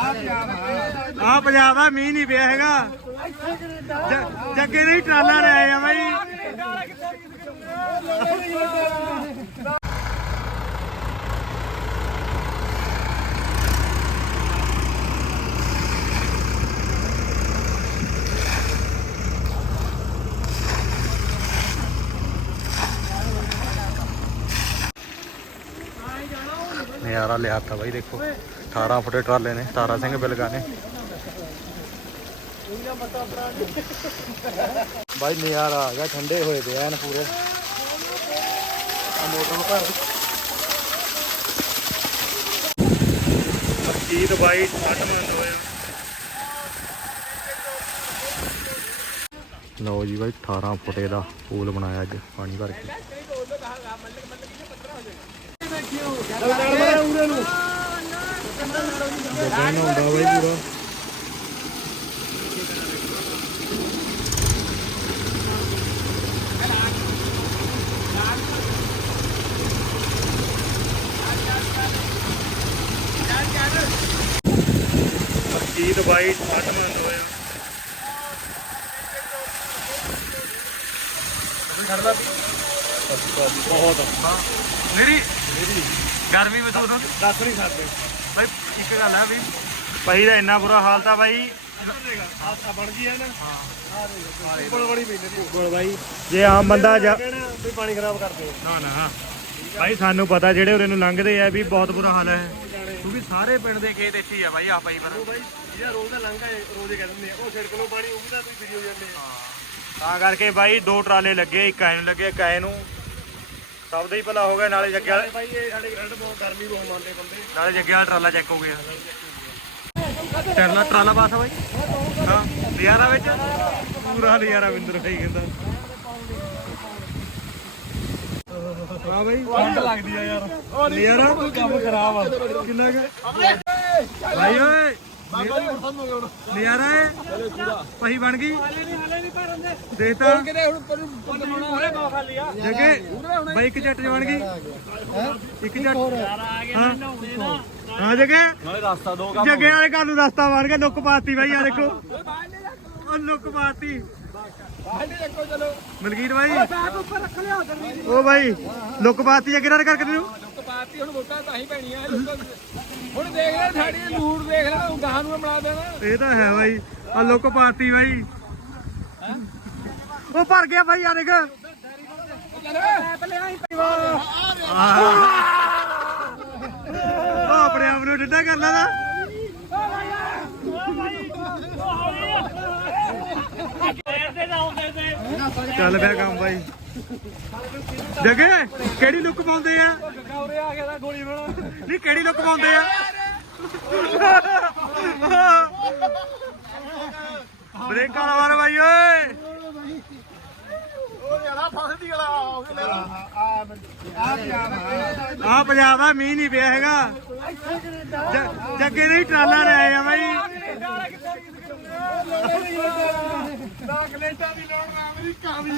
ਆ ਪੰਜਾਬ ਆ ਮੀਂਹ ਨਹੀਂ ਪਿਆ ਹੈਗਾ। ਜ- ਜੱਗੇ ਨੇ ਹੀ ਟਰਾਲਾ ਲੈ ਆਇਆ ਬਾਈ। ਨਜ਼ਾਰਾ ਲਿਆਤਾ ਬਾਈ, ਦੇਖੋ। 18 ਫੁੱਟੇ ਟਰਾਲੇ ਨੇ ਤਾਰਾ ਸਿੰਘ ਬਿਲਗਾ ਨੇ। ਬਾਈ ਨਜ਼ਾਰਾ ਆ ਗਿਆ ਠੰਡੇ ਹੋਏ ਪਏ ਐਨ ਪੂਰੇ। ਆ ਮੋਟਰ ਨੂੰ ਭਰ ਅਰਜੀਤ ਬਾਈ ਛੱਡ ਮੰਨ ਹੋਇਆ। ਲਓ ਜੀ ਬਾਈ 18 ਫੁੱਟੇ ਦਾ ਪੂਲ ਬਣਾਇਆ ਅੱਜ ਪਾਣੀ ਭਰ ਕੇ। ਹੁੰਦਾ ਬਾਈ ਪੂਰਾ ਅਰਜੀਤ ਬਾਈ ਛੱਡ ਮੰਨ ਹੋਇਆ ਬਹੁਤ ਮੇਰੀ ਗਰਮੀ ਵਿੱਚ ਉਦੋਂ ਦੱਸ ਨਹੀਂ ਸਕਦੇ ਬਾਈ ਇੱਕ ਗੱਲ ਹੈ ਵੀ ਭਾਈ ਦਾ ਇੰਨਾ ਬੁਰਾ ਹਾਲ ਤਾਂ ਬਾਈ। ਆ ਬਣ ਗਈ ਹੈ ਨਾ? ਹਾਂ। ਉੱਪਰ ਬੜੀ ਪੈਂਦੀ ਦੀ ਗੋਲ ਬਾਈ ਜੇ ਆਮ ਬੰਦਾ ਜਾ ਵੀ ਪਾਣੀ ਖਰਾਬ ਕਰਦੇ ਨਾ ਨਾ। ਭਾਈ ਸਾਨੂੰ ਪਤਾ ਜਿਹੜੇ ਉਰੇ ਨੂੰ ਲੰਘਦੇ ਆ ਵੀ ਬਹੁਤ ਬੁਰਾ ਹਾਲ ਹੈ। ਕਿਉਂਕਿ ਸਾਰੇ ਪਿੰਡ ਦੇ ਖੇਤ ਇੱਥੇ ਹੀ ਆ ਬਾਈ ਆ ਪਾਈ ਪਰ। ਬਾਈ ਜਿਹੜਾ ਰੋਜ਼ ਦਾ ਲੰਘਾ ਹੈ ਰੋਜ਼ ਹੀ ਕਹਿ ਦਿੰਦੇ ਆ ਉਹ ਛਿੜਕ ਲੋ ਪਾਣੀ ਉਹ ਵੀ ਤਾਂ ਤੁਸੀਂ ਫਰੀ ਹੋ ਜਾਂਦੇ ਆ। ਤਾਂ ਕਰਕੇ ਬਾਈ ਦੋ ਟਰਾਲੇ ਲੱਗੇ ਇੱਕ ਨੂੰ ਲੱਗੇ ਇੱਕ ਨੂੰ। ਸਭ ਦਾ ਹੀ ਭਲਾ ਹੋ ਗਿਆ ਨਾਲੇ ਜੱਗੇ ਵਾਲੇ ਬਾਈ ਇਹ ਸਾਡੇ ਗ੍ਰੰਡ ਬਹੁਤ ਗਰਮੀ ਬਹੁਤ ਮੰਨਦੇ ਬੰਦੇ। ਨਾਲੇ ਜੱਗੇ ਵਾਲਾ ਟਰਾਲਾ ਚੈੱਕ ਹੋ ਗਿਆ। ਟਰਾਲਾ ਟਰਾਲਾ ਪਾਸ ਆ ਬਾਈ। ਹਾਂ ਨਜ਼ਾਰਾ ਵਿੱਚ। ਪੂਰਾ ਨਜ਼ਾਰਾ ਵਿੰਦਰ ਭਾਈ ਕਹਿੰਦਾ। ਹਾਂ ਬਾਈ। ਠੰਡ ਲੱਗਦੀ ਆ ਯਾਰ। ਨਜ਼ਾਰਾ? ਕੰਮ ਖਰਾਬ ਆ। ਕਿੰਨਾ ਕੁ ਭਾਈ ਓਏ। ਬਾਬਾ ਜੀ ਹੁਣ ਸਾਨੂੰ ਹੁਣ ਨਜ਼ਾਰਾ ਹੈ ਪਹੀ ਬਣ ਗਈ। ਦੇਖਤਾ ਕਿਤੇ ਹੁਣ ਪਰ ਬਣਾਉਣਾ ਹੋਰੇ ਕਾ ਖਾਲੀ ਆ ਜਗੇ ਬਾਈ ਇੱਕ ਜੱਟ 'ਚ ਬਣ ਗਈ ਇੱਕ ਜੱਟ। ਹਾਂ। ਹਾਂ ਜਗੇ। ਨਾਲੇ ਰਸਤਾ ਦੋ ਜੱਗੇ ਵਾਲੇ ਘਰ ਨੂੰ ਰਸਤਾ ਮਾਰ ਕੇ ਲੁੱਕ ਪਾਤੀ ਬਾਈ ਆ ਦੇਖੋ। ਉਹ ਲੁੱਕ ਪਾਤੀ। ਬਾਹਰ ਦੇਖੋ ਚਲੋ। ਮਲਕੀਤ ਬਾਈ। ਉਹ ਬਾਈ ਲੁੱਕ ਪਾਤੀ ਜੱਗੇ ਨਾਲ ਕਰਕੇ ਲੁੱਕ ਪਾਤੀ ਹੁਣ ਵੋਟਾਂ ਤਾਂ ਹੀ ਪੈਣੀਆਂ ਹੁਣ ਦੇਖ ਲੈ ਸਾਡੀ ਲੂਟ ਦੇਖ ਲੈ ਹੁਣ ਗਾਹਾਂ ਨੂੰ ਬਣਾ ਦੇਣਾ। ਇਹ ਤਾਂ ਹੈ ਬਾਈ ਆ ਲੁੱਕ ਪਾਤੀ ਬਾਈ। ਉਹ ਭਰ ਗਿਆ ਬਾਈ ਆ ਦੇਖ ਪਹਿਲੇ ਆਈ ਉਹ ਆਪਣੇ ਆਪ ਨੂੰ ਡਿੱਡਾ ਕਰ ਲੈਣਾ। ਚੱਲ ਪਿਆ ਕੰਮ ਬਾਈ। ਜਗੇ, ਕਿਹੜੀ ਲੁੱਕ ਪਾਉਂਦੇ ਆ? ਨਹੀਂ, ਕਿਹੜੀ ਲੁੱਕ ਪਾਉਂਦੇ ਆ? ਬ੍ਰੇਕਾਂ ਲਾ ਮਾਰ ਬਾਈ, ਓਏ। ਉਹ ਯਾਰਾ ਆ ਪੰਜਾਬ ਆ ਮੀਂਹ ਨਹੀਂ ਪਿਆ ਹੈਗਾ। ਜੱਗੇ ਨੇ ਹੀ ਟਰਾਲਾ ਲੈ ਆਇਆ ਬਾਈ। ਨਾ ਕਲੇਟਾ ਦੀ ਲੋੜ ਨਾ ਅਮਰੀਕਾ ਦੀ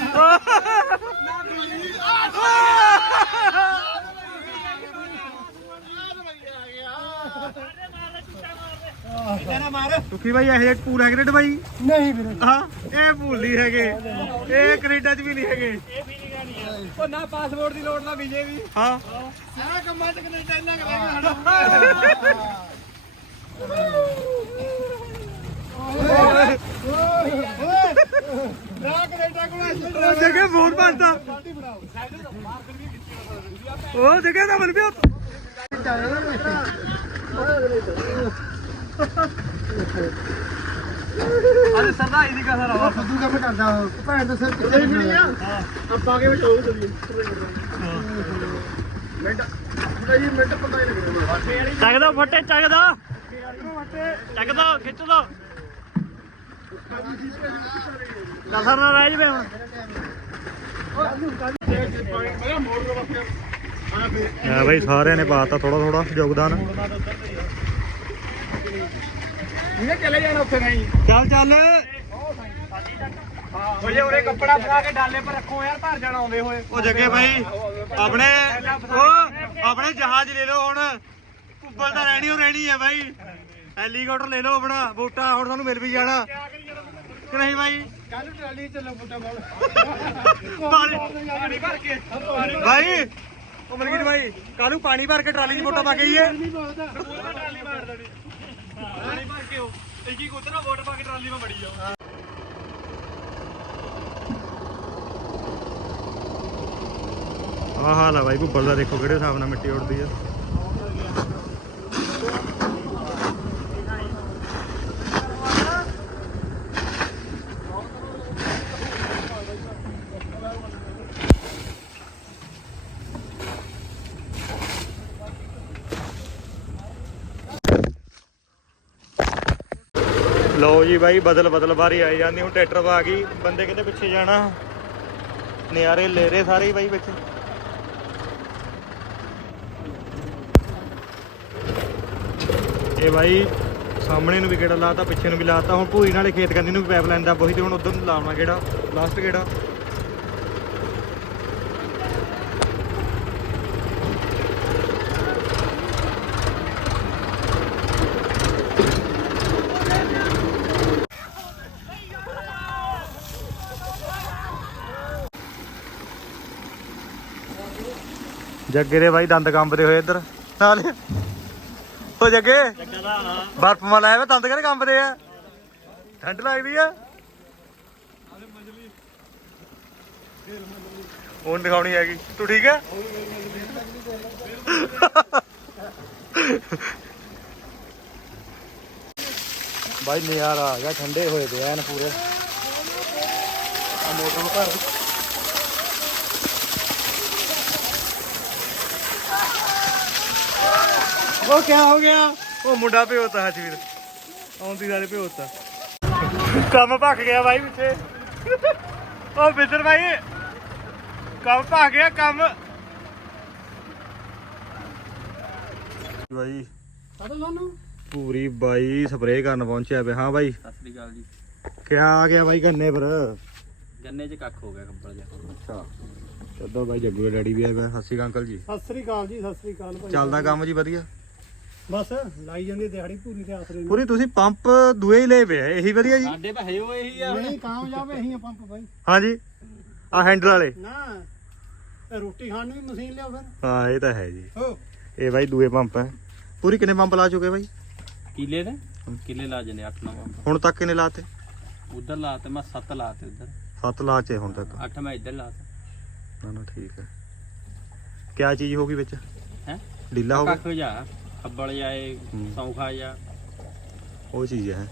ਸੁਖੀ ਬਾਈ ਇਹ ਪੂਰਾ ਕ੍ਰੈਡਿਟ ਬਾਈ? ਨਹੀਂ ਵੀਰੇ। ਹਾਂ ਇਹ ਭੁੱਲ ਨਹੀਂ ਹੈਗੇ। ਇਹ ਕੈਨੇਡਾ 'ਚ ਵੀ ਨਹੀਂ ਹੈਗੇ। ਉਹ ਨਾ ਪਾਸਪੋਰਟ ਦੀ ਲੋੜ ਨਾ ਵੀਜ਼ੇ ਦੀ। ਹਾਂ। ਸਾਰਾ ਕੰਮਾਂ ਚ ਕਨੇਡਾ ਇੰਨਾ ਕਰੇਗਾ ਸਾਡਾ। ਜਗੇ ਫੋਨ ਬੰਦਾ ਉਹ ਜਗੇ ਦਾ ਮਨ ਪਿਆ ਅੱਜ ਸਰਦਾਈ ਦੀ ਕਸਰ ਆ ਫੁੱਦੂ ਕੰਮ ਕਰਦਾ ਉਹ। ਭੈਣ ਦੇ ਸਿਰ ਕਿੱਥੇ ਵੀ ਨਹੀਂ ਆ ਆਪਾਂ ਕੇ ਵਿੱਚ ਹੋਊ ਚਲੀਏ। ਮਿੰਟ। ਥੋੜਾ ਜੀ ਮਿੰਟ ਪਤਾ ਹੀ ਲੱਗਣਾ। ਚੱਕ ਦੋ ਫੱਟੇ ਚੱਕ ਦੋ। ਚੱਕ ਦੋ ਖਿੱਚ ਦੋ। ਕਸਰ ਨਾ ਰਹਿ ਜਵੇ ਹੁਣ। ਹਾਂ ਬਈ ਸਾਰਿਆਂ ਨੇ ਪਾਤਾ ਥੋੜਾ ਥੋੜਾ ਯੋਗਦਾਨ। ਇਹਨੇ ਚਲੇ ਜਾਣਾ ਉੱਥੇ ਨਹੀਂ। ਚੱਲ ਚੱਲ। ਉਹ ਜੇ ਉਰੇ ਕੱਪੜਾ ਪਾ ਕੇ ਡਾਲੇ ਪਰ ਰੱਖੋ ਯਾਰ ਭਰ ਜਾਣਾ ਆਉਂਦੇ ਹੋਏ। ਉਹ ਜੱਗੇ ਭਾਈ ਆਪਣੇ ਉਹ ਆਪਣੇ ਜਹਾਜ਼ ਲੈ ਲਓ ਹੁਣ। ਉੱਪਰ ਤਾਂ ਰਹਿਣੀ ਓ ਰਹਿਣੀ ਹੈ ਭਾਈ ਹੈਲੀਕਾਪਟਰ ਲੈ ਲਓ ਆਪਣਾ ਵੋਟਾਂ ਹੁਣ ਤੁਹਾਨੂੰ ਮਿਲ ਵੀ ਜਾਣਾ। ਕਿ ਨਹੀਂ ਬਾਈ। ਕੱਲ ਟਰਾਲੀ ਚੱਲੋ ਬੁੱਟਾ ਬੋਲ ਪਾਣੀ ਭਰ ਕੇ। ਭਾਈ ਉਹ ਮਲਕੀਤ ਭਾਈ ਕਾਹਨੂੰ ਪਾਣੀ ਭਰ ਕੇ ਟਰਾਲੀ 'ਚ ਵੋਟਾਂ ਪਾ ਕੇ ਆਈਏ। ਟਰਾਲੀ ਮਾਰ ਦੇਣੀ। ਪਾਣੀ ਭਰ ਕੇ ਉਹ। ਇੱਕ ਹੀ ਕੋਤਰਾ ਵੋਟ ਪਾ ਕੇ ਟਰਾਲੀ 'ਚ ਬੜੀ ਜਾਓ ਆਹ ਹਾਲ ਆ ਬਾਈ ਭੁੱਬਲ ਦਾ ਦੇਖੋ ਕਿਹੜੇ ਹਿਸਾਬ ਨਾਲ ਮਿੱਟੀ ਉੱਡਦੀ ਆ। ਲਓ ਜੀ ਬਾਈ, ਬਦਲ ਬਦਲ ਬਾਰੀ ਆਈ ਜਾਂਦੀ, ਹੁਣ ਟਰੈਕਟਰ ਵਾ ਗਈ, ਬੰਦੇ ਕਿਤੇ ਪਿੱਛੇ ਜਾਣਾ? ਨਿਆਰੇ ਲੈ ਰਹੇ ਸਾਰੇ ਹੀ ਬਾਈ ਵਿੱਚ। ਇਹ ਬਾਈ, ਸਾਹਮਣੇ ਨੂੰ ਵੀ ਗੇੜਾ ਲਾਤਾ, ਪਿੱਛੇ ਨੂੰ ਵੀ ਲਾਤਾ, ਹੁਣ ਭੂਰੀ ਨਾਲੇ ਖੇਤ ਕੰਨੀ ਨੂੰ ਵੀ ਪਾਈਪ ਲਾਈਨ ਦਾ ਬੋਹੀ ਤੇ ਹੁਣ ਉਧਰ ਨੂੰ ਲਾਉਣਾ ਕਿਹੜਾ ਲਾਸਟ ਕਿਹੜਾ? ਜੱਗੇ ਦੇ ਬਾਈ ਦੰਦ ਕੰਬਦੇ ਹੋਏ ਇੱਧਰ। ਨਾਲੇ ਉਹ ਜੱਗੇ? ਬਰਫ ਮਲ ਆਇਆ ਵਾ ਦੰਦ ਕਿਹੜੇ ਕੰਬਦੇ ਆ? ਠੰਡ ਲੱਗਦੀ ਆ? ਹੁਣ ਦਿਖਾਉਣੀ ਹੈਗੀ। ਤੂੰ ਠੀਕ ਹੈ ਬਾਈ ਨਜ਼ਾਰਾ ਆ ਗਿਆ, ਠੰਡੇ ਹੋਏ ਪਏ ਐਨ ਪੂਰੇ। ਆ ਮੋਟਰ ਨੂੰ ਭਰ ਉਹ ਕੀ ਹੋ ਗਿਆ? ਉਹ ਮੁੰਡਾ ਭਿਓਤਾ ਹਜਵੀਰ ਆਉਂਦੀ ਸਾਰੇ ਭਿਓਤਾ। ਕੰਮ ਭੱਕ ਗਿਆ ਬਾਈ ਪਿੱਛੇ। ਉਹ ਬਿੱਦਰ ਬਾਈ ਕੰਮ ਭੱਕ ਗਿਆ ਕੰਮ। ਬਾਈ। ਸਾਡਾ ਪੂਰੀ ਬਾਈ ਸਪਰੇਅ ਕਰਨ ਪਹੁੰਚਿਆ ਪਿਆ। ਹਾਂ ਬਾਈ। ਸਤਿ ਸ੍ਰੀ ਅਕਾਲ ਜੀ। ਕਿਆ ਆ ਗਿਆ ਬਾਈ ਗੰਨੇ ਪਰ? ਗੰਨੇ 'ਚ ਕੱਖ ਹੋ ਗਿਆ ਕੱਪੜਾ ਜਿਹਾ ਅੱਛਾ। ਚੱਦਾ ਬਾਈ ਜੱਗੂ ਦਾ ਡੈਡੀ ਵੀ ਆਇਆ ਸਤਿ ਸ਼੍ਰੀ ਅਕਾਲ ਅੰਕਲ ਜੀ। ਸਤਿ ਸ੍ਰੀ ਅਕਾਲ ਜੀ ਸਤਿ ਸ੍ਰੀ ਅਕਾਲ ਭਾਈ। ਚੱਲਦਾ ਕੰਮ ਜੀ ਵਧੀਆ। ਬਸ ਲਾਈ ਜਾਂਦੀ ਦਿਹਾੜੀ ਪੂਰੀ ਤੇ ਆਸਰੇ ਪੂਰੀ ਤੁਸੀਂ ਪੰਪ ਦੂਏ ਹੀ ਲੈ ਪਿਆ ਇਹੀ ਵਧੀਆ ਜੀ? ਸਾਡੇ ਭਾਈ ਉਹ ਇਹੀ ਆ ਨਹੀਂ ਕਾਮਯਾਬ ਇਹੀ ਆ ਪੰਪ ਭਾਈ ਹਾਂਜੀ ਆ ਹੈਂਡਲ ਵਾਲੇ। ਨਾ ਇਹ ਰੋਟੀ ਖਾਣ ਨੂੰ ਵੀ ਮਸ਼ੀਨ ਲਿਆਓ ਫਿਰ। ਹਾਂ ਇਹ ਤਾਂ ਹੈ ਜੀ। ਹੋ। ਇਹ ਬਾਈ ਦੂਏ ਪੰਪ ਹੈ ਪੂਰੀ ਕਿੰਨੇ ਪੰਪ ਲਾ ਚੁੱਕੇ ਬਾਈ? ਕਿੱਲੇ ਦੇ? ਕਿੱਲੇ ਲਾ ਜੰਨੇ 8 9 ਹੁਣ ਤੱਕ ਕਿੰਨੇ ਲਾਤੇ? ਉਧਰ ਲਾਤੇ ਮੈਂ 7 ਲਾਤੇ ਉਧਰ। ਸੱਤ ਲਾ ਚੇ ਹੁਣ ਤੱਕ। 8 ਮੈਂ ਇੱਧਰ ਲਾਤੇ। ਨਾ ਨਾ ਠੀਕ ਹੈ ਕਿਆ ਚੀਜ਼ ਹੋ ਗਈ ਵਿੱਚ? ਹੈ? ਢਿੱਲਾ ਹੋ ਗਿਆ? ਕੱਖ ਜਾ ਖੱਬਲ ਜਾਏ ਹੂੰ। ਸੌਖਾ ਜਾ ਉਹ ਚੀਜ਼ ਹੈ।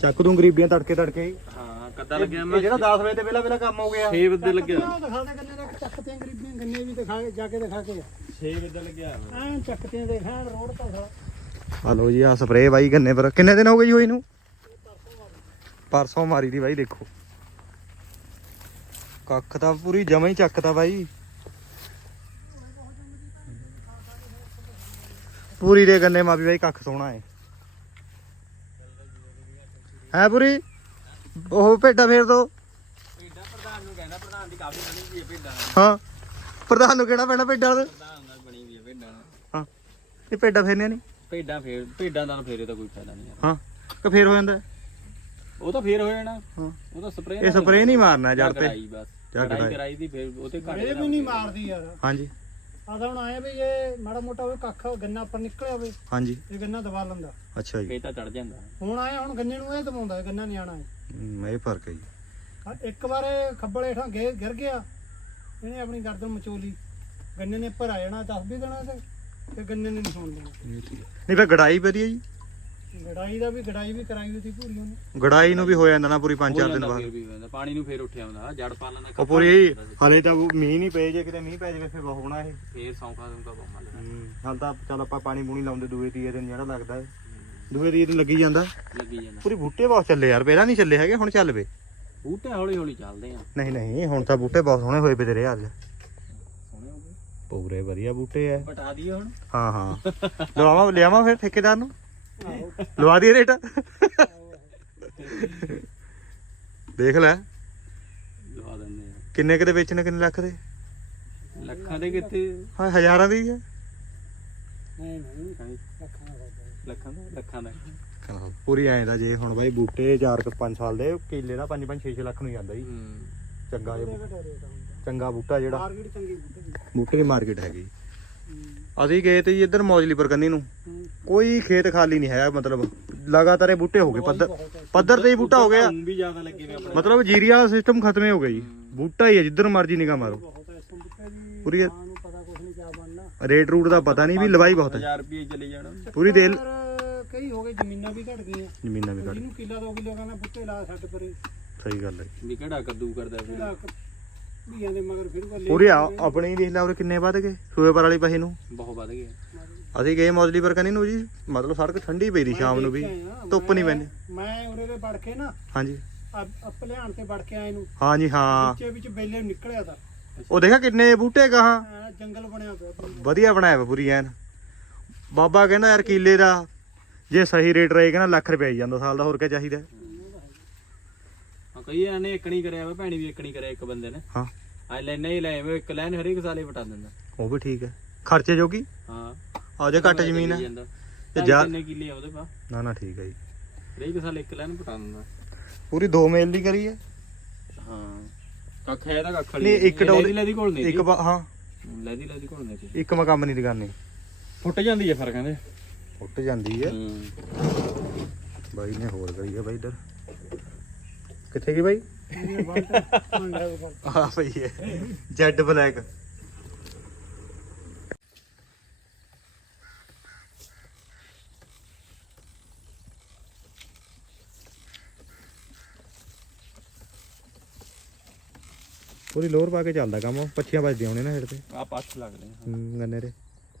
ਚੱਕ ਦੂੰ ਗਰੀਬੀਆਂ ਤੜਕੇ ਤੜਕੇ ਹੀ। ਹਾਂ ਕੱਦਾ ਲੱਗਿਆ ਮੈਂ। ਜਿਹੜਾ 10 ਵਜੇ ਤੇ ਵੇਲਾ ਵੇਲਾ ਕੰਮ ਹੋ ਗਿਆ। 6 ਵਜੇ ਲੱਗਿਆ। ਉਹ ਦਿਖਾ ਦੇ ਗੰਨੇ ਦਾ ਚੱਕਤੇ ਗਰੀਬੀਆਂ ਗੰਨੇ ਵੀ ਦਿਖਾ ਕੇ ਜਾ ਕੇ ਦਿਖਾ ਕੇ। 6 ਵਜੇ ਲੱਗਿਆ। ਐਂ ਚੱਕਤੇ ਦੇਖਾਂ ਰੋਡ ਤਾਂ ਸਾਲਾ ਆ ਲੋ ਜੀ ਆ ਸਪਰੇਅ ਬਾਈ ਗੰਨੇ ਪਰ। ਕਿੰਨੇ ਦਿਨ ਹੋ ਗਏ ਜੀ ਹੋਈ ਨੂੰ? ਪਰਸੋਂ ਮਾਰੀ ਦੀ ਬਾਈ ਦੇਖੋ। ਕੱਖ ਤਾਂ ਪੂਰੀ ਜਮਾ ਹੀ ਚੱਕਦਾ ਬਾਈ। ਪੂਰੀ ਦੇ ਗੰਨੇ ਮਾ ਵੀ ਬਾਈ ਕੱਖ ਸੋਹਣਾ ਹੈ ਹੈ ਪੂਰੀ? ਉਹ ਭੇਡਾਂ ਫੇਰ ਦੋ ਭੇਡਾਂ ਪ੍ਰਧਾਨ ਨੂੰ ਕਹਿੰਦਾ ਪ੍ਰਧਾਨ ਦੀ ਕਾਫੀ ਬਣੀ ਹੋਈ ਹੈ ਭੇਡਾਂ ਹਾਂ। ਪ੍ਰਧਾਨ ਨੂੰ ਕਿਹੜਾ ਪੈਣਾ ਭੇਡਾਂ ਦਾ ਪ੍ਰਧਾਨ ਨਾਲ ਬਣੀ ਹੋਈ ਹੈ ਭੇਡਾਂ ਹਾਂ। ਇਹ ਭੇਡਾਂ ਫੇਰਨੀਆਂ ਨਹੀਂ? ਭੇਡਾਂ ਫੇਰ ਭੇਡਾਂ ਦਾ ਫੇਰੇ ਤਾਂ ਕੋਈ ਫਾਇਦਾ ਨਹੀਂ ਹਾਂ। ਕਿ ਫੇਰ ਹੋ ਜਾਂਦਾ। ਉਹ ਤਾਂ ਫੇਰ ਹੋ ਜਾਣਾ। ਹਾਂ। ਉਹ ਤਾਂ ਸਪਰੇਅ ਇਹ ਸਪਰੇਅ ਨਹੀਂ ਮਾਰਨਾ ਜੜ ਤੇ। ਕਰਾਈ ਬਸ। ਜਾਂ ਕਰਾਈ ਦੀ ਫੇਰ ਉਹ ਤੇ ਘੱਟ ਇਹ ਵੀ ਨਹੀਂ ਮਾਰਦੀ ਯਾਰ। ਹਾਂਜੀ। ਆਦਾ ਹੁਣ ਆਇਆ ਵੀ ਇਹ ਮਾੜਾ ਮੋਟਾ ਹੋਵੇ ਕੱਖ ਗੰਨਾ ਉੱਪਰ ਨਿਕਲਿਆ ਹੋਵੇ ਹਾਂਜੀ। ਇਹ ਗੰਨਾ ਦਬਾ ਲੈਂਦਾ। ਅੱਛਾ ਜੀ। ਫੇਰ ਤਾਂ ਚੜ ਜਾਂਦਾ। ਹੁਣ ਆਇਆ ਹੁਣ ਗੰਨੇ ਨੂੰ ਇਹ ਦਬਾਉਂਦਾ ਗੰਨਾ ਨਹੀਂ ਆਣਾ ਹਮ, ਇਹ ਫ਼ਰਕ ਹੈ ਜੀ। ਹਾਂ, ਇੱਕ ਵਾਰ ਇਹ ਖੱਬਲ ਹੇਠਾਂ ਗੇ ਗਿਰ ਗਿਆ ਇਹਨੇ ਆਪਣੀ ਗਰਦਨ ਮਚੋਲੀ। ਗੰਨੇ ਨੇ ਭਰਾ ਜਾਣਾ 10 20 ਦਿਨਾਂ ਤੇ ਤੇ ਗੰਨੇ ਨੇ ਨਹੀਂ ਸੁਣ ਦੇਣਾ। ਹੈ। ਨਹੀਂ ਫਿਰ ਗੜਾਈ ਵਧੀਆ ਜੀ? ਗੜਾਈ ਦਾ ਵੀ ਗੜਾਈ ਵੀ ਕਰਾਈ ਹੋਈ ਸੀ ਪੂਰੀ ਉਹਨੇ। ਗੜਾਈ ਨੂੰ ਵੀ ਹੋ ਜਾਂਦਾ ਨਾ ਪੂਰੀ ਹੋ 5-4 ਦਿਨ ਬਾਅਦ। ਹੋ ਪਾਣੀ ਨੂੰ ਫੇਰ ਉੱਠਿਆ ਹੁੰਦਾ ਜੜ ਪਾਲਣ ਦਾ ਉਹ ਪੂਰੀ ਹਲੇ ਤਾਂ ਉਹ ਮੀਂਹ ਨਹੀਂ ਪਏ ਜੇ ਕਿਤੇ ਮੀਂਹ ਪੈ ਜਾਵੇ ਫਿਰ ਬਹੁਤ ਹੋਣਾ ਇਹ। ਫੇਰ ਸੌਂਖਾ ਦੂੰਗਾ ਬੰਮਾ ਲੈਣਾ ਹਾਲ ਤਾਂ ਚੱਲ ਆਪਾਂ ਪਾਣੀ ਪੂਣੀ ਲਾਉਂਦੇ ਦੂਏ ਤੀਏ ਦਿਨ ਜਿਹੜਾ ਲੱਗਦਾ ਹੈ ਦੂਏ ਤੀਏ ਦਿਨ ਲੱਗੀ ਜਾਂਦਾ। ਲੱਗੀ ਜਾਂਦਾ। ਪੂਰੀ ਬੂਟੇ ਬਹੁਤ ਚੱਲੇ ਯਾਰ ਪਹਿਲਾਂ ਨਹੀਂ ਚੱਲੇ ਹੈਗੇ ਹੁਣ ਚੱਲ ਪਏ। ਬੂਟੇ ਹੌਲੀ ਹੌਲੀ ਚੱਲਦੇ ਆ। ਨਹੀਂ ਨਹੀਂ ਹੁਣ ਤਾਂ ਬੂਟੇ ਬਹੁਤ ਸੋਹਣੇ ਹੋਏ ਪਏ ਤੇਰੇ ਅੱਜ। ਸੋਹਣੇ ਹੋ ਗਏ। ਪੂਰੇ ਵਧੀਆ ਬੂਟੇ ਐ। ਪਟਾ ਦਈਏ ਹੁਣ। ਹਾਂ ਹਾਂ। ਲਵਾਵਾਂ ਲਿਆਵਾਂ ਫਿਰ ਠੇਕੇਦਾਰ ਨੂੰ। ਲਵਾ ਦਈਏ ਰੇਟ? ਦੇਖ ਲੈ। ਲਵਾ ਦਿੰਦੇ ਆ। ਕਿੰਨੇ ਕੁ ਦੇ ਵੇਚਣੇ ਕਿੰਨੇ ਲੱਖ ਦੇ? ਲੱਖਾਂ ਦੇ ਕਿੱਥੇ? ਹਾਂ ਹਜ਼ਾਰਾਂ ਦੀ ਹੈ ਨਹੀਂ ਨਹੀਂ ਲੱਖਾਂ ਦੇ ਲੱਖਾਂ ਦਾ। ਲੱਖਾਂ ਦਾ ਕਹਿੰਦਾ ਪੂਰੀ ਐਂ ਦਾ ਜੇ ਹੁਣ ਬਾਈ ਬੂਟੇ 4 ਕੁ 5 ਸਾਲ ਦੇ ਕਿੱਲੇ ਦਾ 5 5 6 6 ਲੱਖ ਨੂੰ ਜਾਂਦਾ ਜੀ। ਚੰਗਾ ਜੇ ਚੰਗਾ ਬੂਟਾ ਜਿਹੜਾ ਮਾਰਕੀਟ ਚੰਗੀ ਬੂਟੇ ਦੀ। ਬੂਟੇ ਦੀ ਮਾਰਕੀਟ ਹੈਗੀ। ਅਸੀਂ ਗਏ ਤੇ ਜੀ ਇੱਧਰ ਮੌਜਲੀ ਪਰ ਕੰਨੀ ਨੂੰ। ਕੋਈ ਖੇਤ ਖਾਲੀ ਨਹੀਂ ਹੈ ਮਤਲਬ ਲਗਾਤਾਰ ਇਹ ਬੂਟੇ ਹੋ ਗਏ। ਪੱਧਰ ਪੱਧਰ ਤੇ ਹੀ ਬੂਟਾ ਹੋ ਗਿਆ। ਵੀ ਜ਼ਿਆਦਾ ਲੱਗੇ ਨੇ ਆਪਣੇ ਮਤਲਬ ਜੀਰੀ ਵਾਲਾ ਸਿਸਟਮ ਖਤਮ ਹੀ ਗਿਆ ਜੀ। ਬੂਟਾ ਹੀ ਹੈ ਜਿੱਧਰ ਮਰਜ਼ੀ ਨਿਗਾਹ ਮਾਰੋ। ਪੂਰੀ ਰੇਟ ਰੂਟ ਦਾ ਪਤਾ ਨਹੀਂ ਵੀ ਲਵਾਈ ਬਹੁਤ ਹੈ। 1000 ਰੁਪਏ ਚਲੇ ਜਾਣਾ। ਪੂਰੀ ਦੇਲ ਕਈ ਹੋ ਗਏ ਜ਼ਮੀਨਾਂ ਵੀ ਘਟ ਗਈਆਂ। ਜ਼ਮੀਨਾਂ ਵੀ ਕੱਢ ਜਿਹਨੂੰ ਕਿੱਲਾ ਦੋ ਕਿੱਲੇ ਕਹਿੰਦਾ ਬੂਟੇ ਲਾ ਛੱਡ ਪਰੇ। ਸਹੀ ਗੱਲ ਹੈ ਵੀ ਕਿਹੜਾ ਕੱਦੂ ਕਰਦਾ ਫਿਰ? ਧੀਆਂ ਦੇ ਮਗਰ ਫਿਰ ਬੱਲੇ ਪੂਰੀ ਆ ਆਪਣੇ ਹੀ ਦੇਖ ਲਾ ਉਰੇ ਕਿੰਨੇ ਵੱਧ ਗਏ। ਸੂਏ ਪਰ ਵਾਲੀ ਪਾਸੇ ਨੂੰ। ਬਹੁਤ ਵੱਧ ਗਿਆ ਅਸੀਂ ਗਏ ਮੌਜਲੀ ਪਰ ਕੰਨੀ ਨੂੰ ਜੀ ਮਤਲਬ ਸੜਕ ਠੰਡੀ ਪਈ ਦੀ ਸ਼ਾਮ ਨੂੰ ਵੀ। ਧੁੱਪ ਨਹੀਂ ਪੈਂਦੀ। ਮੈਂ ਉਰੇ ਦੇ ਵੜ ਕੇ ਨਾ ਹਾਂਜੀ। ਅਪ ਲਿਆਣ ਤੇ ਵੜ ਕੇ ਆਏ ਨੂੰ। ਹਾਂਜੀ ਹਾਂ। ਵਿੱਚੇ ਵਿੱਚ ਬੇਲੇ ਨਿਕਲਿਆ ਤਾਂ। ਉਹ ਦੇਖਿਆ ਕਿੰਨੇ ਬੂਟੇ ਗਾਹਾਂ? ਐਂ ਜੰਗਲ ਬਣਿਆ ਪਿਆ। ਵਧੀਆ ਬਣਾਇਆ ਵਾ ਪੂਰੀ ਐਨ। ਬਾਬਾ ਕਹਿੰਦਾ ਯਾਰ ਕੀਲੇ ਦਾ ਜੇ ਸਹੀ ਰੇਟ ਰਹੇ ਕਹਿੰਦਾ ਲੱਖ ਰੁਪਏ ਜਾਂਦਾ ਸਾਲ ਦਾ ਹੋਰ ਕੀ ਚਾਹੀਦਾ। ਕਈ ਨੇ ਇੱਕ ਨਹੀਂ ਕਰਿਆ ਵਾ ਭੈਣੀ ਵੀ ਇੱਕ ਨਹੀਂ ਕਰਿਆ ਇੱਕ ਬੰਦੇ ਨੇ। ਹਾਂ। ਆ ਲੈਣਾ ਹੀ ਲੈ ਵੇ ਇੱਕ ਲੈਨ ਹਰੇਕ ਸਾਲੇ ਵਟਾ ਦਿੰਦਾ। ਉਹ ਵੀ ਠੀਕ ਹੈ। ਖਰਚੇ ਜੋਗੀ? ਹਾਂ। ਆ ਜੇ ਘੱਟ ਜ਼ਮੀਨ ਹੈ। ਤੇ ਜਾ- ਕਿੰਨੇ ਕਿੱਲੇ ਆ ਉਹਦੇ ਪਾ ਨਾ ਨਾ ਠੀਕ ਹੈ ਜੀ। ਹਰੇਕ ਸਾਲ ਇੱਕ ਲੈਨ ਵਟਾ ਦਿੰਦਾ। ਪੂਰੀ 2 ਮੇਲ ਦੀ ਕਰੀ ਹੈ? ਹਾਂ। ਕੱਖ ਹੈ ਤਾਂ ਕੱਖ ਨਹੀਂ, ਇੱਕ ਡੋਲ- ਲੈਦੀ ਕੋਲ ਨਹੀਂ ਇੱਕ ਹਾਂ। ਲੈਦੀ ਲੈਦੀ ਕੋਲ ਨਹੀਂ ਇੱਕ ਮੈਂ ਕੰਮ ਨਹੀਂ ਕਰਨੀ ਫੁੱਟ ਜਾਂਦੀ ਹੈ ਫਿਰ ਕਹਿੰਦੇ। ਉੱਟ ਜਾਂਦੀ ਹੈ। ਹੂੰ। ਬਾਈ ਨੇ ਹੋਰ ਕਰੀ ਹੈ ਬਾਈ ਇਧਰ। ਕਿੱਥੇ ਗਈ ਬਾਈ? ਆ ਪਈ ਹੈ ਜੈਡ ਬਲੈਕ। ਪੂਰੀ ਲੋਰ ਪਾ ਕੇ ਚੱਲਦਾ ਕੰਮ ਪੱਛੀਆਂ ਵੱਜਦੀਆਂ ਹੋਣੇ ਨਾ ਹੇਠ ਤੇ। ਆ ਪੱਛ ਲੱਗਦੇ ਆ। ਹੂੰ, ਗੰਨੇ ਦੇ।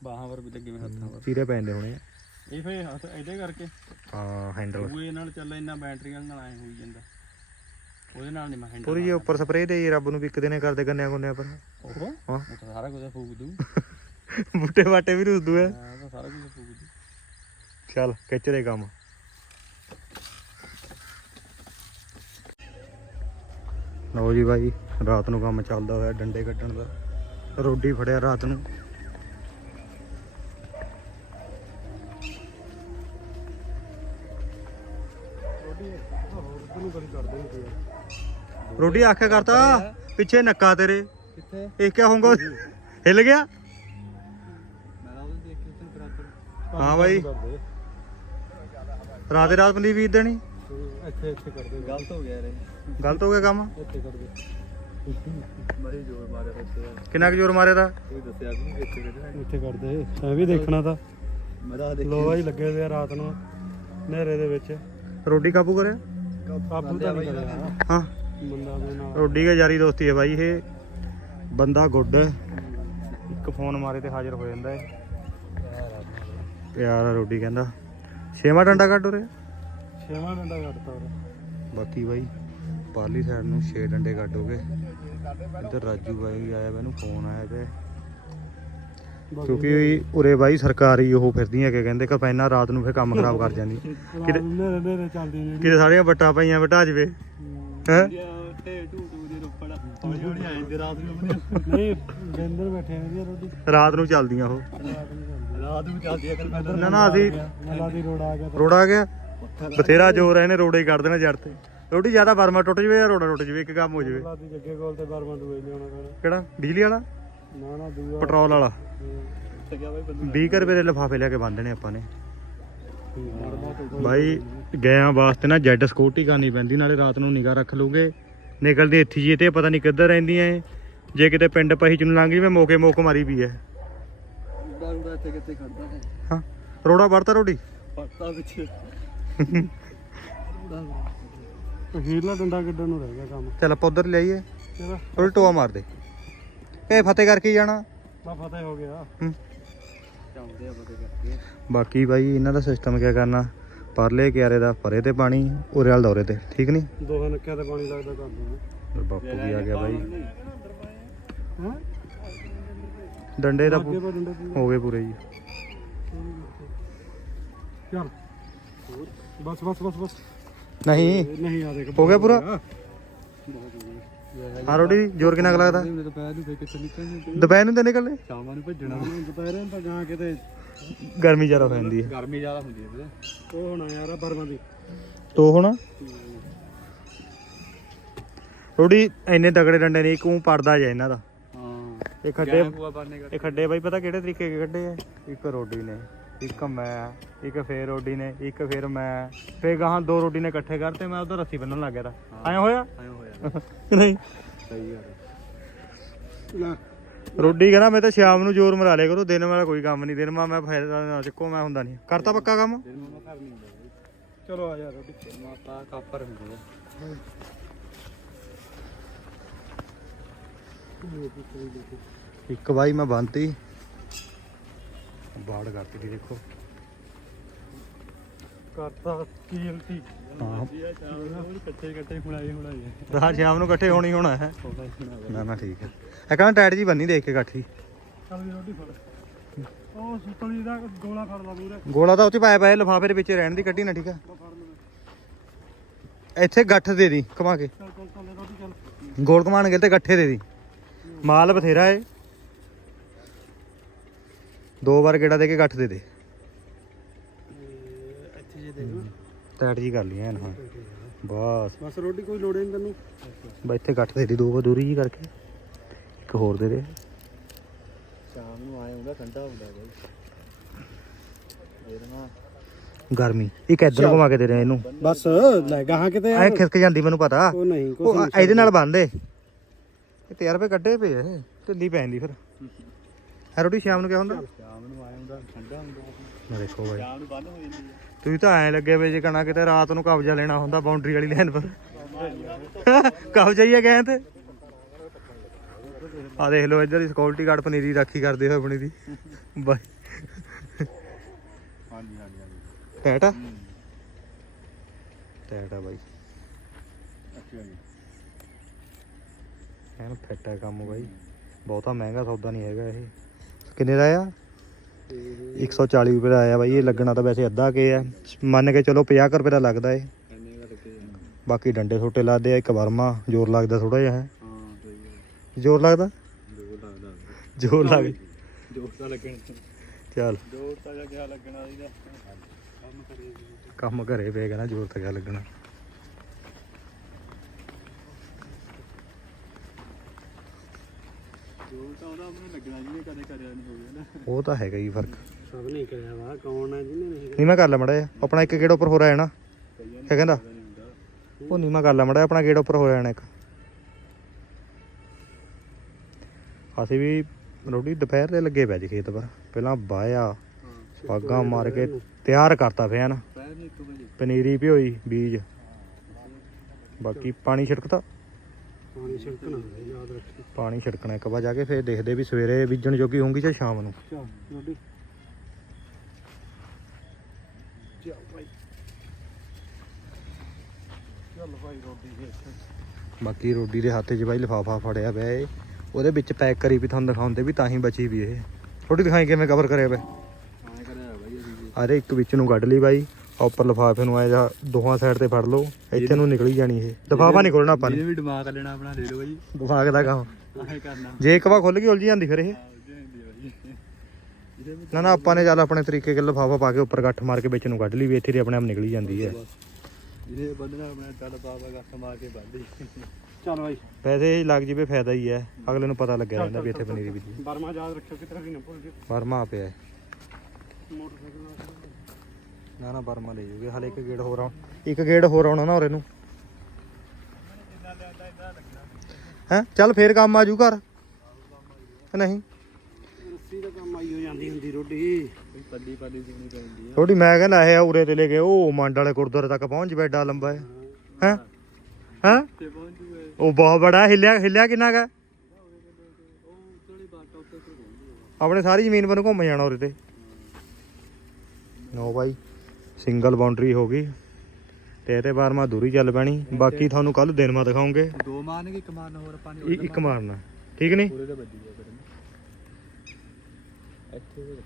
ਬਾਹਾਂ ਵਰ ਵੀ ਲੱਗੇ ਵੇ ਹੱਥਾਂ ਵਰ ਚੀਰੇ ਪੈਂਦੇ ਹੋਣੇ ਆ। ਇਹ ਫੇ ਹੱਥ ਇਹਦੇ ਕਰਕੇ? ਹਾਂ ਹੈਂਡਲ ਦੂਏ ਨਾਲ ਚੱਲ ਇੰਨਾ ਬੈਟਰੀ ਨਾਲ ਐ ਹੋਈ ਜਾਂਦਾ। ਉਹਦੇ ਨਾਲ ਨਹੀਂ ਮੈਂ ਹੈਂਡਲ ਪੂਰੀ ਜੇ ਉੱਪਰ ਸਪਰੇਅ ਦੇ ਰੱਬ ਨੂੰ ਵੀ ਇੱਕ ਦਿਨੇ ਕਰਦੇ ਗੰਨਿਆਂ ਗੁੰਨਿਆਂ ਪਰ। ਉਹ? ਹਾਂ। ਉਹ ਤਾਂ ਸਾਰਾ ਕੁਝ ਫੂਕ ਦੂ। ਬੂਟੇ ਬਾਟੇ ਵੀ ਰੁੱਸਦੂ ਐ ਹਾਂ ਉਹ ਤਾਂ ਸਾਰਾ ਕੁਝ ਫੂਕ ਦੂ। ਚੱਲ ਖਿੱਚ ਦੇ ਕੰਮ। ਲਓ ਜੀ ਬਾਈ ਰਾਤ ਨੂੰ ਕੰਮ ਚੱਲਦਾ ਹੋਇਆ ਡੰਡੇ ਕੱਢਣ ਦਾ। ਰੋਡੀ ਫੜਿਆ ਰਾਤ ਨੂੰ। ਰੋਡੀ ਆਖਿਆ ਕਰਤਾ ਪਿੱਛੇ ਨੱਕਾ ਤੇਰੇ। ਕਿੱਥੇ? ਇਹ ਕਿਆ ਹੋਊਗਾ? ਹਿੱਲ ਗਿਆ? ਮੈਂ ਦੇਖ ਹਾਂ ਬਾਈ। ਰਾਤੇ ਰਾਤ ਪਨੀਰ ਬੀਜ ਦੇਣੀ। ਇੱਥੇ ਇੱਥੇ ਕਰ ਦੇ ਗਲਤ ਹੋ ਗਿਆ ਰੇ ਗਲਤ ਹੋ ਗਿਆ ਕੰਮ? ਇੱਥੇ ਕਰ ਦੇ ਬੜੀ ਜੋਰ ਮਾਰਿਆ ਬੱਚੇ ਕਿੰਨਾ ਕੁ ਜ਼ੋਰ ਮਾਰਿਆ ਦਾ ਕੋਈ ਦੱਸਿਆ ਨਹੀਂ ਕਿੱਥੇ ਕਿੱਥੇ ਇੱਥੇ ਕਰ ਦੇ ਐ ਵੀ ਦੇਖਣਾ ਤਾਂ। ਮੈਂ ਤਾਂ ਲੋਹਾ ਹੀ ਲੱਗੇ ਹੋਏ ਆ ਰਾਤ ਨੂੰ। ਹਨੇਰੇ ਦੇ ਵਿੱਚ। ਰੋਡੀ ਕਾਬੂ ਕਰਿਆ? ਕਾਬੂ ਤਾਂ ਨਹੀਂ ਕਰਿਆ। ਹਾਂ। ਬੰਦਾ ਦੇ ਨਾਲ। ਰੋਡੀ ਕੇ ਯਾਰੀ ਦੋਸਤੀ ਹੈ ਬਾਈ ਇਹ। ਬੰਦਾ ਗੁੱਡ ਹੈ। ਇੱਕ ਫੋਨ ਮਾਰੇ ਤੇ ਹਾਜ਼ਰ ਹੋ ਜਾਂਦਾ ਹੈ। ਪਿਆਰ ਆ ਰੋਡੀ ਕਹਿੰਦਾ। ਛੇਵਾਂ ਡੰਡਾ ਕੱਢ ਉਰੇ। ਛੇਵਾਂ ਡੰਡਾ ਕੱਟਤਾ ਉਹ ਬਾਕੀ ਬਾਈ ਪਾਰਲੀ ਸਾਈਡ ਨੂੰ 6 ਡੰਡੇ ਕੱਢੋਗੇ। ਇੱਧਰ ਰਾਜੂ ਬਾਈ ਵੀ ਆਇਆ ਇਹਨੂੰ ਫੋਨ ਆਇਆ ਤੇ। ਕਿਉਂਕਿ ਉਰੇ ਬਾਈ ਸਰਕਾਰੀ ਉਹ ਫਿਰਦੀਆਂ ਕਿ ਕਹਿੰਦੇ ਕਪੈਨਾ ਰਾਤ ਨੂੰ ਫਿਰ ਕੰਮ ਖਰਾਬ ਕਰ ਜਾਂਦੀ। ਕਿਤੇ ਸਾਰੀਆਂ ਬੱਟਾਂ ਪਈਆਂ ਵਟਾ ਜਵੇ। ਹੈ? ਰਾਤ ਨੂੰ ਨਹੀਂ ਗੰਦਰ ਬੈਠੇ ਨੇ ਜੀ ਰੋਟੀ। ਰਾਤ ਨੂੰ ਚੱਲਦੀਆਂ ਉਹ। ਰਾਤ ਨੂੰ ਚੱਲਦੀ ਆ ਕਰ ਨਾ ਨਾ ਅਸੀਂ ਨਲਾ ਦੀ ਰੋਡ ਆ ਗਿਆ। ਰੋੜ ਆ ਗਿਆ। ਬਥੇਰਾ ਜ਼ੋਰ ਹੈ ਇਹਨੇ ਰੋੜੇ ਹੀ ਕੱਢ ਦੇਣਾ ਜੜ ਤੇ। ਰੋਟੀ ਜ਼ਿਆਦਾ ਬਰਮਾ ਟੁੱਟ ਜਵੇ ਜਾਂ ਰੋੜਾ ਟੁੱਟ ਜਵੇ ਇੱਕ ਕੰਮ ਹੋ ਜਵੇ। ਨਲਾ ਦੀ ਜੱਗੇ ਕੋਲ ਤੇ ਬਰਮਾ ਦੂਏ ਲਿਆਉਣਾ ਪੈਣਾ। ਕਿਹੜਾ? ਬਿਜਲੀ ਵਾਲਾ? ਨਾ ਨਾ ਦੂਆ। ਪੈਟਰੋਲ ਵਾਲਾ। ਤੇ ਗਿਆ ਬਾਈ ਬੰਦੂ। 20 ਰੁਪਏ ਦੇ ਲਿਫਾਫੇ ਲਿਆ ਕੇ ਬੰਦ ਨੇ ਆਪਾਂ ਨੇ। ਬਾਈ ਗਿਆ ਵਾਸਤੇ ਨਾ ਜੈਡ ਸਕੂਟੀ ਕਰਨੀ ਪੈਂਦੀ ਨਾਲੇ ਰਾਤ ਨੂੰ ਨਿਗਾਹ ਰੱਖ ਲੂਗੇ ਨਿਕਲਦੀ ਇੱਥੇ ਜੀ ਤੇ ਪਤਾ ਨਹੀਂ ਕਿੱਧਰ ਰਹਿੰਦੀਆਂ ਏ ਜੇ ਕਿਤੇ ਪਿੰਡ ਪਹੀ ਚ ਨੂੰ ਲੰਘ ਜਵੇ ਮੋਕੇ ਮੋਕ ਮਾਰੀ ਵੀ ਐ। ਦਾਰੂ ਇੱਥੇ ਕਿੱਥੇ ਖੜਦਾ ਹੈ ਹਾਂ ਰੋੜਾ ਵੜਤਾ ਰੋਡੀ ਪੱਤਾ ਵਿੱਚ ਹੀਰਲਾ ਡੰਡਾ ਕੱਢਣ ਨੂੰ ਰਹਿ ਗਿਆ ਕੰਮ। ਚੱਲ ਆਪਾਂ ਉਧਰ ਲਿਆਈਏ। ਚਲੋ ਟੋਆ ਮਾਰ ਦੇ ਇਹ ਫਤਿਹ ਕਰਕੇ ਜਾਣਾ? ਬਾ ਫਤਿਹ ਹੋ ਗਿਆ। ਹੂੰ। ਚਾਉਂਦੇ ਆ ਬਤੇ ਕਰਕੇ ਬਾਕੀ ਬਾਈ ਇਹਨਾਂ ਦਾ ਸਿਸਟਮ ਕੀ ਕਰਨਾ? ਪਰਲੇ ਕਿਆਰੇ ਦਾ ਪਰੇ ਤੇ ਪਾਣੀ ਉਰੇ ਵਾਲ ਦੌਰੇ ਤੇ ਠੀਕ ਨਹੀਂ ਦੋਹਾਂ ਨੱਕਿਆਂ ਤੇ ਪਾਣੀ ਲੱਗਦਾ ਕਰ ਦੂੰਗਾ ਬਾਪੂ ਵੀ ਆ ਗਿਆ ਬਾਈ? ਹਾਂ? ਡੰਡੇ ਦਾ। ਹੋ ਗਏ ਪੂਰੇ ਜੀ। ਚੱਲ। ਬਸ ਬਸ ਬਸ ਬਸ। ਨਹੀਂ। ਨਹੀਂ ਆ ਦੇਖ। ਹੋ ਗਿਆ ਪੂਰਾ? ਹਾਂ ਰੋਡੀ ਜ਼ੋਰ ਕਿੰਨਾ ਕੁ ਲੱਗਦਾ? ਪੈਰ ਨੂੰ ਫੇਰ ਕਿੱਥੇ ਨਿਕਲਣੇ ਦੁਪਹਿਰ ਨੂੰ ਤੇ ਨਿਕਲਨੇ ਸ਼ਾਮਾਂ ਨੂੰ ਭੱਜਣਾ ਦੁਪਹਿਰੇ ਨੂੰ ਤਾਂ ਗਾਂ ਕਿਤੇ ਗਰਮੀ ਜ਼ਿਆਦਾ ਹੋ ਜਾਂਦੀ ਹੈ। ਗਰਮੀ ਜ਼ਿਆਦਾ ਹੁੰਦੀ ਹੈ ਵੀਰੇ। ਉਹ ਹੋਣਾ ਯਾਰ ਬਰਮਾਂ ਦੀ। ਤੋ ਹੁਣ? ਥੋੜੀ ਇੰਨੇ ਤਗੜੇ ਡੰਡੇ ਨਹੀਂ ਕਿਉਂ ਪੜਦਾ ਜਾ ਇਹਨਾਂ ਦਾ। ਹਾਂ ਇਹ ਖੱਡੇ ਇਹ ਖੱਡੇ ਬਾਈ ਪਤਾ ਕਿਹੜੇ ਤਰੀਕੇ ਦੇ ਕੱਢੇ ਆ? ਇੱਕ ਰੋਡੀ ਨੇ ਇੱਕ ਮੈਂ ਇੱਕ ਫੇਰ ਰੋਡੀ ਨੇ ਇੱਕ ਫੇਰ ਮੈਂ ਫੇਰ ਗਾਹਾਂ ਦੋ ਰੋਡੀ ਨੇ ਇਕੱਠੇ ਕਰਤੇ ਮੈਂ ਉਧਰ ਰੱਸੀ ਬੰਨਣ ਲੱਗ ਗਿਆ ਤਾਂ। ਐਂ ਹੋਇਆ? ਆਇਆ ਹੋਇਆ। ਕਿ ਨਹੀਂ। ਸਹੀ ਗੱਲ ਲੈ ਰੋਡੀ ਕਹਿੰਦਾ ਮੈਂ ਤਾਂ ਸ਼ਾਮ ਨੂੰ ਜ਼ੋਰ ਮਰਾ ਲਿਆ ਕਰੋ ਦਿਨ ਵਾਲਾ ਕੋਈ ਕੰਮ ਨਹੀਂ ਦਿਨ ਮਾ ਮੈਂ ਫਾਇਦਾ ਨਾ ਚੱਕੋ ਮੈਂ ਹੁੰਦਾ ਨਹੀਂ। ਕਰਤਾ ਪੱਕਾ ਕੰਮ? ਦਿਨ ਨੂੰ ਘਰ ਨਹੀਂ ਹੁੰਦਾ ਬਾਈ ਚਲੋ ਆ ਜਾ ਰੋਟੀ। ਦਿਨ ਨੂੰ ਆਪਾਂ ਕਾਪਰ ਹੁੰਦੇ ਆ। ਇੱਕ ਵਾਈ ਮੈਂ ਬੰਨਤੀ ਬਾੜ ਕਰਤੀ ਦੀ ਦੇਖੋ। ਕਰਤਾ ਕੀਲਤੀ ਹਾਂ। ਕੱਚੇ ਕੱਚੇ ਖੁਣਾਈ ਖੁਣਾਈ ਰਾਤ ਸ਼ਾਮ ਨੂੰ ਇਕੱਠੇ ਹੋਣੀ ਹੋਣਾ ਹੈ। ਸੋਦਾ ਖੁਣਾ ਨਾ ਨਾ ਠੀਕ ਹੈ। ਇਹ ਕਹਿੰਦਾ ਟਾਈਟ ਜੀ ਬੰਨੀ ਦੇਖ ਕੇ ਇਕੱਠੀ। ਚੱਲ ਵੀ ਰੋਟੀ ਫੜ। ਉਹ ਸੁਤਲੀ ਦਾ ਗੋਲਾ ਫੜ ਲਾ ਮੂਰੇ ਗੋਲਾ ਤਾਂ ਉੱਥੇ ਪਾਇਆ ਪਾਇਆ ਲਫਾਫੇ ਦੇ ਵਿੱਚ ਰਹਿਣ ਦੀ ਕੱਢੀ ਨਾ ਠੀਕ ਹੈ। ਇੱਥੇ ਗੱਠ ਦੇ ਦੀ ਕਮਾ ਕੇ। ਗੋਲ ਕਮਾਣ ਗਏ ਤੇ ਗੱਠੇ ਦੇ ਦੀ। ਮਾਲ ਬਥੇਰਾ ਏ। ਦੋ ਵਾਰ ਗੇੜਾ ਦੇ ਕੇ ਗੱਠ ਦੇ ਦੇ ਇੱਥੇ ਜੇ ਦੇਖ ਨਾ ਟਾਈਟ ਜੀ ਕਰ ਲਈਆਂ ਹਾਂ ਬਸ। ਬਸ ਰੋਟੀ ਕੋਈ ਲੋੜ ਨਹੀਂ ਤੈਨੂੰ। ਬਾ ਇੱਥੇ ਗੱਠ ਦੇ ਦੀ ਦੋ ਵਾਰ ਦੂਰੀ ਜੀ ਕਰਕੇ। ਇੱਕ ਹੋਰ ਦੇ ਦੇ। ਸ਼ਾਮ ਨੂੰ ਆਏ ਹੁੰਦਾ ਠੰਡਾ ਹੁੰਦਾ ਬਾਈ। ਇਹ ਨਾ। ਗਰਮੀ। ਇੱਕ ਇੱਧਰ ਘੁਮਾ ਕੇ ਦੇ ਰਹੇ ਇਹਨੂੰ। ਬਸ ਲੈ ਗਾਹਾਂ ਕਿਤੇ ਐ ਖਿਸਕ ਜਾਂਦੀ ਮੈਨੂੰ ਪਤਾ। ਉਹ ਨਹੀਂ ਉਹ ਇਹਦੇ ਨਾਲ ਬੰਨਦੇ ਇਹ 13 ਰੁਪਏ ਕੱਢੇ ਪਏ ਇਹ ਢਿੱਲੀ ਪੈਂਦੀ ਫਿਰ। ਹੈ ਰੋਟੀ ਸ਼ਾਮ ਨੂੰ ਕਿਆ ਹੁੰਦਾ? ਸ਼ਾਮ ਨੂੰ ਆਏ ਹੁੰਦਾ ਠੰਡਾ ਹੁੰਦਾ। ਦੇਖੋ ਬਾਈ। ਸ਼ਾਮ ਨੂੰ ਬੰਦ ਹੋ ਜਾਂਦੀ ਹੈ ਤੁਸੀਂ ਤਾਂ ਐ ਲੱਗੇ ਵੇ ਜੇ ਕਣਾ ਕਿਤੇ ਰਾਤ ਨੂੰ ਕਬਜ਼ਾ ਲੈਣਾ ਹੁੰਦਾ ਬਾਉਂਡਰੀ ਵਾਲੀ ਲਾਈਨ ਪਰ। ਕਬਜ਼ਾ ਹੀ ਆ ਗਏ ਤੇ ਆ ਦੇਖ ਲਓ ਇੱਧਰ ਹੀ ਸਿਕਿਉਰਿਟੀ ਗਾਰਡ ਪਨੀਰੀ ਰਾਖੀ ਕਰਦੇ ਹੋਏ ਆਪਣੀ ਦੀ। ਬਾਈ। ਹਾਂਜੀ ਹਾਂਜੀ ਹਾਂਜੀ। ਟੈਟ ਟੈਟ ਬਾਈ। ਅੱਛਾ ਜੀ। ਐਨ ਫਿੱਟ ਹੈ ਕੰਮ ਬਾਈ। ਬਹੁਤਾ ਮਹਿੰਗਾ ਸੌਦਾ ਨਹੀਂ ਹੈਗਾ ਇਹ। ਕਿੰਨੇ ਦਾ ਆ? 140 ਰੁਪਏ ਦਾ ਆਇਆ ਬਾਈ, ਇਹ ਲੱਗਣਾ ਤਾਂ ਵੈਸੇ ਅੱਧਾ ਕੇ ਆ ਮੰਨ ਕੇ ਚਲੋ 50 ਕੁ ਰੁਪਏ ਦਾ ਲੱਗਦਾ ਏ। ਬਾਕੀ ਡੰਡੇ ਛੋਟੇ ਲਾਦੇ ਆ, ਇੱਕ ਵਰਮਾ, ਜ਼ੋਰ ਲੱਗਦਾ ਥੋੜਾ ਜਿਹਾ ਹੈ। ਜ਼ੋਰ ਲੱਗਦਾ? ਜੋਰ ਲੱਗ ਜੋਰ ਤਾਂ ਲੱਗਣਾ ਚੱਲ। ਜੋਰ ਤਾਂ ਜਾ ਲੱਗਣਾ ਇਹਦਾ ਕੰਮ ਕਰੇ ਘਰੇ ਪਏ ਕਹਿੰਦਾ ਜ਼ੋਰ ਤਾਂ ਕਿਆ ਲੱਗਣਾ। ਜੋਰ ਤਾਂ ਉਹਦਾ ਆਪਣੇ ਲੱਗਣਾ ਜਿਹਨੇ ਕਦੇ ਕਰਿਆ ਨਹੀਂ ਹੋਵੇ ਨਾ ਉਹ ਤਾਂ ਹੈਗਾ ਹੀ ਫ਼ਰਕ। ਸਭ ਨਹੀਂ ਕਰਿਆ ਵਾ ਕੌਣ ਆ ਜਿਹਨੇ ਨਹੀਂ ਨੀਮਾ ਕਰ ਲੈ ਮੜਾ ਆਪਣਾ ਇੱਕ ਗੇੜ ਉੱਪਰ ਹੋ ਰਿਹਾ ਨਾ। ਕਈਆਂ ਕਿਆ ਕਹਿੰਦਾ? ਉਹ ਨੀਮਾ ਕਰ ਲੈ ਮੜਾ ਆਪਣਾ ਗੇੜ ਉੱਪਰ ਹੋ ਜਾਣਾ ਇੱਕ। ਅਸੀਂ ਵੀ ਰੋਟੀ ਦੁਪਹਿਰ ਦੇ ਲੱਗੇ ਪੈ ਜੀ ਖੇਤ ਪਰ। ਪਹਿਲਾਂ ਬਾਇਆ ਹਾਂ ਪਾਗਾ ਮਾਰ ਕੇ ਤਿਆਰ ਕਰਤਾ ਨਾ ਵਜੇ। ਪਨੀਰੀ ਭਿਓਈ ਬੀਜ। ਬਾਕੀ ਪਾਣੀ ਛਿੜਕਤਾ। ਪਾਣੀ ਛਿੜਕਣਾ ਯਾਦ ਰੱਖੀ। ਪਾਣੀ ਛਿੜਕਣਾ ਇੱਕ ਵਾਰ ਜਾ ਕੇ ਫੇਰ ਦੇਖਦੇ ਵੀ ਸਵੇਰੇ ਬੀਜਣ ਜੋਗੀ ਹੋਊਗੀ ਜਾਂ ਸ਼ਾਮ ਨੂੰ? ਚੱਲ ਰੋਟੀ। ਚੱਲ ਭਾਈ। ਚੱਲ ਭਾਈ ਰੋਟੀ ਦੇ ਬਾਕੀ ਰੋਡੀ ਦੇ ਹੱਥ 'ਚ ਬਾਈ ਲਿਫਾਫਾ ਫੜਿਆ ਪਿਆ ਏ। ਉਹਦੇ ਵਿੱਚ ਪੈਕ ਕਰੀ ਵੀ ਤੁਹਾਨੂੰ ਦਿਖਾਉਂਦੇ ਵੀ ਤਾਂ ਹੀ ਬਚੀ ਵੀ ਇਹ। ਰੋਟੀ ਦਿਖਾਈ ਕਿਵੇਂ ਕਵਰ ਕਰਿਆ ਪਿਆ? ਕਰਿਆ ਅਸੀਂ ਵੀ। ਅਰੇ ਇੱਕ ਵਿੱਚ ਨੂੰ ਕੱਢ ਲਈ ਬਾਈ। ਆਹ ਉੱਪਰ ਲਿਫਾਫੇ ਨੂੰ ਆਏ ਜਾ ਦੋਹਾਂ ਸਾਈਡ ਤੇ ਫੜ ਲਓ ਇੱਥੇ ਨੂੰ ਨਿਕਲੀ ਜਾਣੀ ਇਹ। ਲਿਫਾਫਾ ਨਹੀਂ ਖੋਲਣਾ ਆਪਾਂ ਨੇ। ਜਿਹਨੇ ਵੀ ਦਿਮਾਗ ਲੈਣਾ ਆਪਣਾ ਲੈ ਲਓ ਬਾਈ। ਦਿਮਾਗ ਦਾ ਕੰਮ। ਆਹੇ ਕਰਨਾ। ਜੇ ਇੱਕ ਵਾਰ ਖੁੱਲ ਗਈ ਉਲਝ ਜਾਂਦੀ ਫਿਰ ਇਹ। ਬਾਈ। ਨਾ ਨਾ ਆਪਾਂ ਨੇ ਚੱਲ ਆਪਣੇ ਤਰੀਕੇ ਨਾਲ ਲਿਫਾਫਾ ਪਾ ਕੇ ਉੱਪਰ ਗੱਠ ਮਾਰ ਕੇ ਵਿੱਚ ਨੂੰ ਕੱਢ ਲਈ ਵੀ ਇੱਥੇ ਦੀ ਆਪਣੇ ਆਪ ਨਿਕਲੀ ਜਾਂਦੀ ਹੈ। ਜਿਹਨੇ ਬੰਦਨਾ ਆਪਣਾ ਚੱਲ ਪਾਪਾ ਗੱਠ ਮਾਰ ਕੇ ਬੰਦ ਚੱਲ ਭਾਈ ਵੈਸੇ ਲੱਗ ਜੀਵੇ ਫਾਇਦਾ ਹੀ ਹੈ। ਅਗਲੇ ਨੂੰ ਪਤਾ ਲੱਗਿਆ ਰਹਿੰਦਾ ਵੀ ਇੱਥੇ ਪਨੀਰੀ ਬੀਜੀ ਬਰਮਾ ਯਾਦ ਰੱਖਿਓ ਕਿਤੇ ਵੀ ਨਾ ਭੁੱਲ ਜਿਓ ਵਰਮਾ ਆ ਪਿਆ। ਮੋਟਰਸਾਈਕਲ ਨਾ ਨਾ ਬਰਮਾ ਲੈ ਜੂਗੇ ਹਲੇ ਇੱਕ ਗੇੜ ਹੋਰ ਆਉਣ ਇੱਕ ਗੇੜ ਹੋਰ ਆਉਣਾ ਨਾ ਔਰੇ ਨੂੰ। ਹੈ? ਚੱਲ ਫੇਰ ਕੰਮ ਆ ਜੂ ਘਰ। ਕਿ ਨਹੀਂ? ਰੱਸੀ ਦਾ ਕੰਮ ਆਈ ਹੋ ਜਾਂਦੀ ਹੁੰਦੀ ਰੋਟੀ ਪੱਲੀ ਪੱਲੀ ਸੁਣੀ ਪੈਂਦੀ ਆ ਥੋੜੀ ਮੈਂ ਕਹਿੰਦਾ ਇਹ ਆ ਉਰੇ ਤੇ ਲੈ ਕੇ ਉਹ ਮੰਡ ਵਾਲੇ ਗੁਰਦੁਆਰੇ ਤੱਕ ਪਹੁੰਚ ਬੈਡਾ ਲੰਬਾ ਹੈ। ਹੈ? ਹੈ? ਤੇ ਪਹੁੰਚ ਜੂਏ ਉਹ ਬਹੁਤ ਬੜਾ ਹਿੱਲਿਆ ਹਿੱਲਿਆ ਕਿੰਨਾ ਹੋਊਗੀ ਆਪਣੇ ਸਾਰੀ ਜ਼ਮੀਨ ਪਰ ਘੁੰਮ ਜਾਣਾ ਉਰੇ ਤੇ। ਨੋ ਬਾਈ। ਸਿੰਗਲ ਬਾਉਂਡਰੀ ਹੋ ਗਈ। ਤੇ ਇਹਦੇ ਬਾਅਦ ਮਾ ਦੂਰੀ ਚੱਲ ਪੈਣੀ। ਬਾਕੀ ਤੁਹਾਨੂੰ ਕੱਲ ਦਿਨ ਮਾ ਦਿਖਾਉਂਗੇ। ਦੋ ਮਾਰਨਗੇ ਇੱਕ ਮਾਰਨ ਹੋਰ ਆਪਾਂ ਨੇ ਇੱਕ ਮਾਰਨਾ? ਠੀਕ ਨਹੀਂ? ਪੂਰੇ ਦਾ ਵੱਜੀ ਆ ਫਿਰ। ਇੱਥੇ